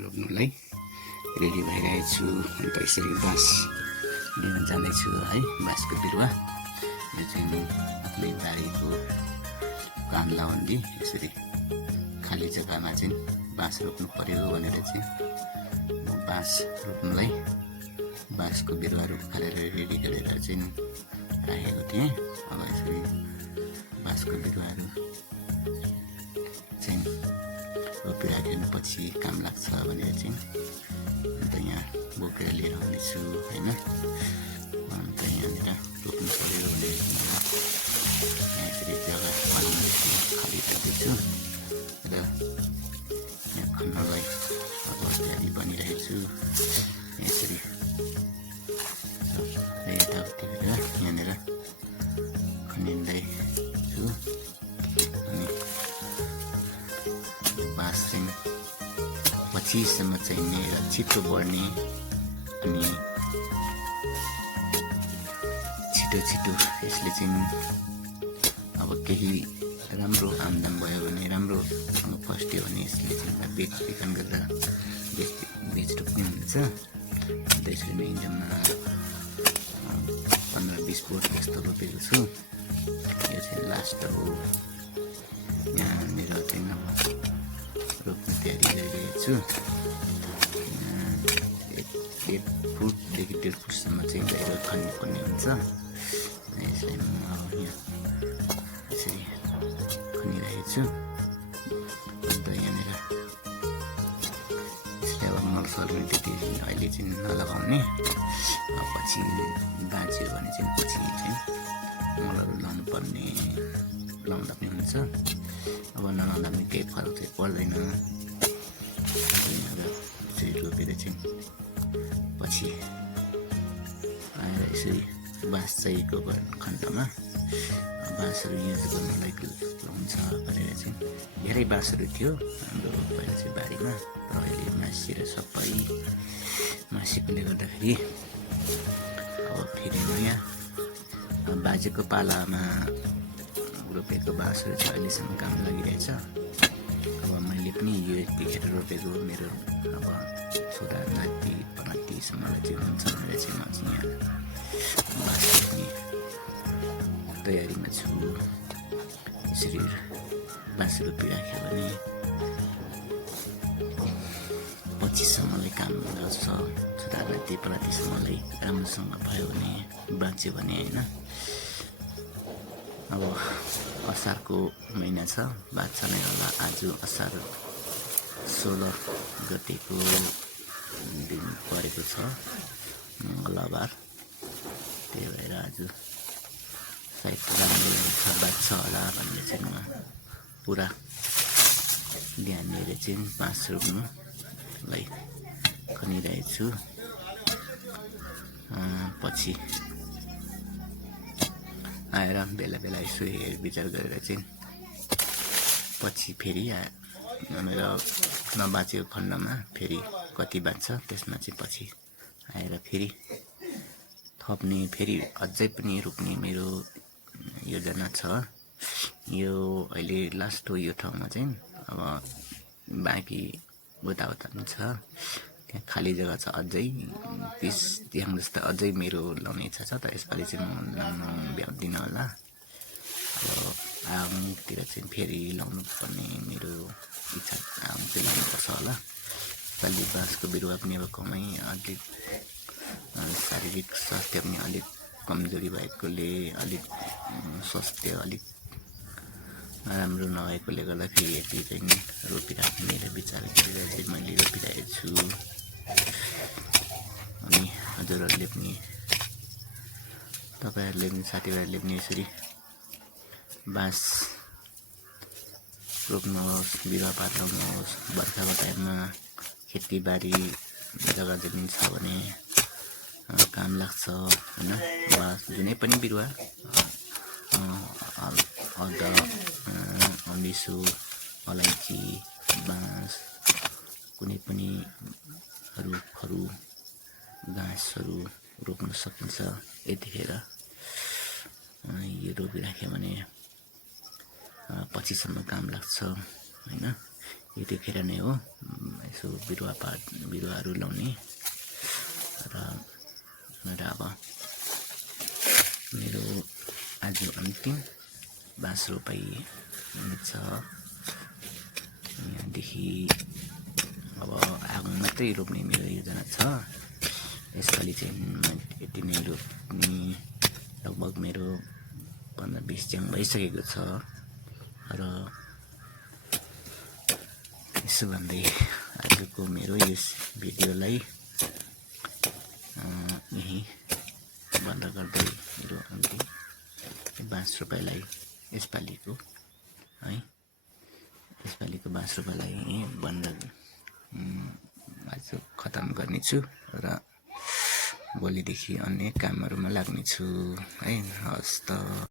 रोप्नुलाई ready भइरहेको छु। अन्त यसरी बाँस लिन जाँदैछु है, बाँसको बिरुवा। यो चाहिँ आफ्नै बारीको काम लगाउने यसरी खाली जग्गामा चाहिँ बाँस रोप्नु पर्यो भनेर चाहिँ म बाँस रोप्नुलाई बाँसको बिरुवाहरू उखालेर रेडी गरेर चाहिँ राखेको थिएँ। अब यसरी बाँसको बिरुवाहरू चाहिँ रोपिराख्नु पछि काम लाग्छ भनेर चाहिँ अन्त यहाँ बोकेर लिएर आउनेछु होइन। अन्त यहाँनिर रोप्नु पऱ्यो भनेर यहाँ यसरी जग्गा बनाउँदैछु, खाली राख्दैछु र यहाँ खन्नलाई अब तयारी बनिरहेको छु। यसरी यताउति गरेर यहाँनिर खनिँदैछु। अनि बाँस चाहिँ पछिसम्म चाहिने र छिटो बढ्ने अनि छिटो यसले चाहिँ अब केही राम्रो आमदाम भयो भने राम्रो फस्ट्यो भने यसले चाहिँ बेचबिखन गरेर बेचबिट पनि हुन्छ। अन्त यसरी नै जम्मा 15-20 बोट जस्तो रोपेको छु। यो चाहिँ लास्ट हो। यहाँनिर चाहिँ रोप्ने तयारी गरिरहेको छु। 1 फुटदेखि 1.5 फुटसम्म चाहिँ गएर खन्नुपर्ने हुन्छ। यसलाई म अब यहाँ यसरी खनिरहेको छु। अन्त यहाँनिर यसले अब मलसल पनि त्यति अहिले चाहिँ नलगाउने, पछि बाँच्यो भने चाहिँ पछि चाहिँ मलहरू लाउनु पर्ने, लाउँदा पनि हुन्छ। अब नलाउँदा पनि केही फरक चाहिँ पर्दैन। यसरी रोपेर चाहिँ पछि आएर यसरी बाँस चाहिएको खण्डमा बाँसहरू युज गर्नलाई हुन्छ भनेर चाहिँ धेरै बाँसहरू थियो हाम्रो पहिला चाहिँ बारीमा। तर अहिले मासिएर सबै मासेकोले गर्दाखेरि अब फेरि नयाँ बाजेको पालामा रोपेको बाँसहरू चाहिँ अहिलेसम्म काम लागिरहेछ। अब मैले पनि यो यतिखेर रोपेको मेरो अब छोरा नाति पनातिसम्मलाई चाहिँ हुन्छ भनेर चाहिँ म चाहिँ यहाँ बाँस रोप्ने तयारीमा छु। यसरी बाँस रोपिराख्यो भने पछिसम्मलाई काम गर्छ। छोरा नाति पनातिसम्मलाई राम्रोसँग भयो भने बाँच्यो भने होइन। अब असारको महिना छ, बाँच्छ नै होला। आज असार 16 गतेको दिन परेको छ, मङ्गलबार। त्यही भएर आज सायद राम्रो छ, बाँच्छ होला भन्ने चाहिँ म पुरा ध्यान दिएर चाहिँ बाँस रोप्नुलाई खनिरहेको छु। पछि आएर बेला बेला यसो हेरविचार गरेर चाहिँ पछि फेरि मेरो नबाँचेको खण्डमा फेरि कति बाँच्छ त्यसमा चाहिँ पछि आएर फेरि थप्ने, फेरि अझै पनि रोप्ने मेरो योजना छ। यो अहिले लास्ट हो यो ठाउँमा चाहिँ। अब बाँकी उताउता पनि छ, त्यहाँ खाली जग्गा छ अझै 30 त्यहाँ जस्तो अझै मेरो लाउने इच्छा छ। तर यसपालि चाहिँ म लाउनु भ्याउँदिनँ होला। अब आगामीतिर चाहिँ फेरि लाउनु पर्ने मेरो इच्छा, चाहिँ लाउनुपर्छ होला। यसपालि बाँसको बिरुवा पनि अब कमै, अलिक शारीरिक स्वास्थ्य पनि अलिक कमजोरी भएकोले, अलिक स्वास्थ्य अलिक राम्रो नभएकोले गर्दाखेरि यति चाहिँ रोपिराख्ने मेरो विचार गरेर चाहिँ मैले रोपिरहेको छु। अनि हजुरहरूले पनि, तपाईँहरूले पनि, साथीभाइहरूले पनि यसरी बाँस रोप्नुहोस्, बिरुवापात लाउनुहोस्। बर्खाको टाइममा खेतीबारी जग्गा जमिन छ भने काम लाग्छ होइन। बाँस जुनै पनि बिरुवा, अदुवा, अम्बिसो, अलैँची, बाँस, कुनै पनि रुखहरू, घाँसहरू रोप्न सकिन्छ। यतिखेर यो रोपिराख्यो भने पछिसम्म काम लाग्छ होइन। यतिखेर नै हो यसो बिरुवाहरू लाउने र अब मेरो आज अन्तिम बाँस रोपाइ छ। यहाँदेखि अब आगो मात्रै रोप्ने मेरो योजना छ। यसपालि चाहिँ यति नै रोप्ने, लगभग मेरो 15-20 च्याङ भइसकेको छ र यसो भन्दै आजको मेरो यस भिडियोलाई यहीँ बन्द गर्दै मेरो अन्तिम बाँस रोपाइलाई यसपालिको बाँस रोपाइलाई यहीँ बन्द आज खतम गर्नेछु र भोलिदेखि अन्य कामहरूमा लाग्नेछु है। हस् त।